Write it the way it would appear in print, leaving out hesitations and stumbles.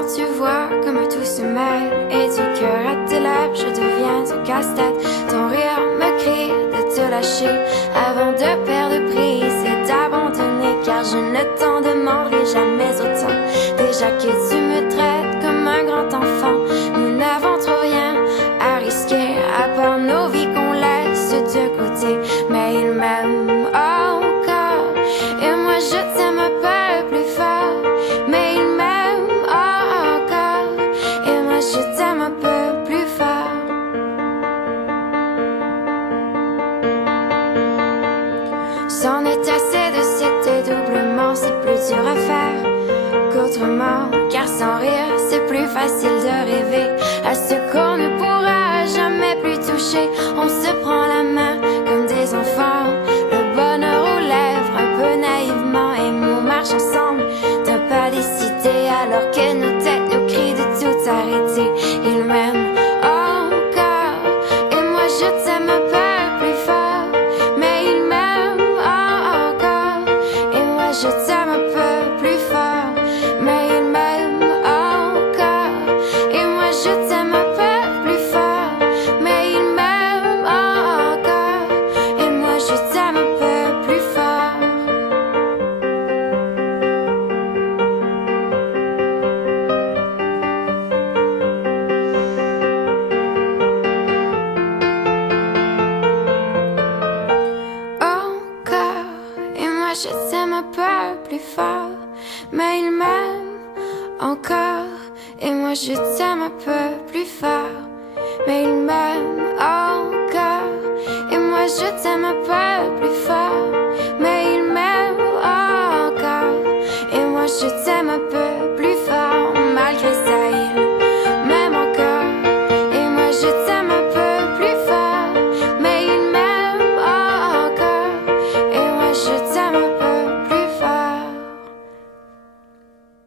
cœur, tu vois comme tout se mêle. Et du cœur à tes lèvres, je deviens un casse-tête. Ton rire me crie de te lâcher avant de perdre prise et d'abandonner. Car je ne t'en demanderai jamais autant. Déjà que tu me traites comme un grand enfant, nous n'avons trop rien à risquer à part nos vies qu'on laisse de côté. Mais il m'aime encore et moi je t'aime un peu plus fort. Mais il m'aime encore et moi je t'aime un peu plus fort. C'en est assez de cette doublement, c'est plus dur à faire qu'autrement. Car sans rire, c'est plus facile de rêver à ce qu'on ne pourra jamais plus toucher. On se prend la main comme des enfants, le bonheur aux lèvres, un peu naïvement. Et on marche ensemble d'un pas décidé, alors que nos têtes nous crient de tout arrêter. Il m'aime encore et moi je t'aime un peu plus fort. Mais il m'aime encore et moi je t'aime un peu plus fort. Mais il m'aime encore et moi je t'aime un peu plus fort. Mais il m'aime encore et moi je t'aime un peu plus fort. Encore et moi je t'aime un peu plus fort. Mais il m'aime encore et moi je t'aime un peu plus fort. Mais il m'aime encore et moi je t'aime un peu plus fort. Mais il m'aime encore et moi je t'aime un peu